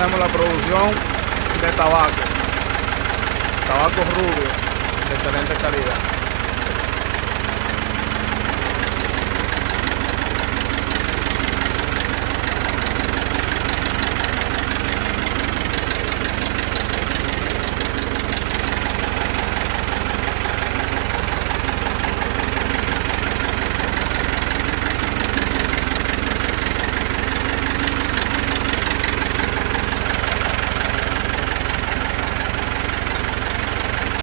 tenemos la producción de tabaco rubio de excelente calidad.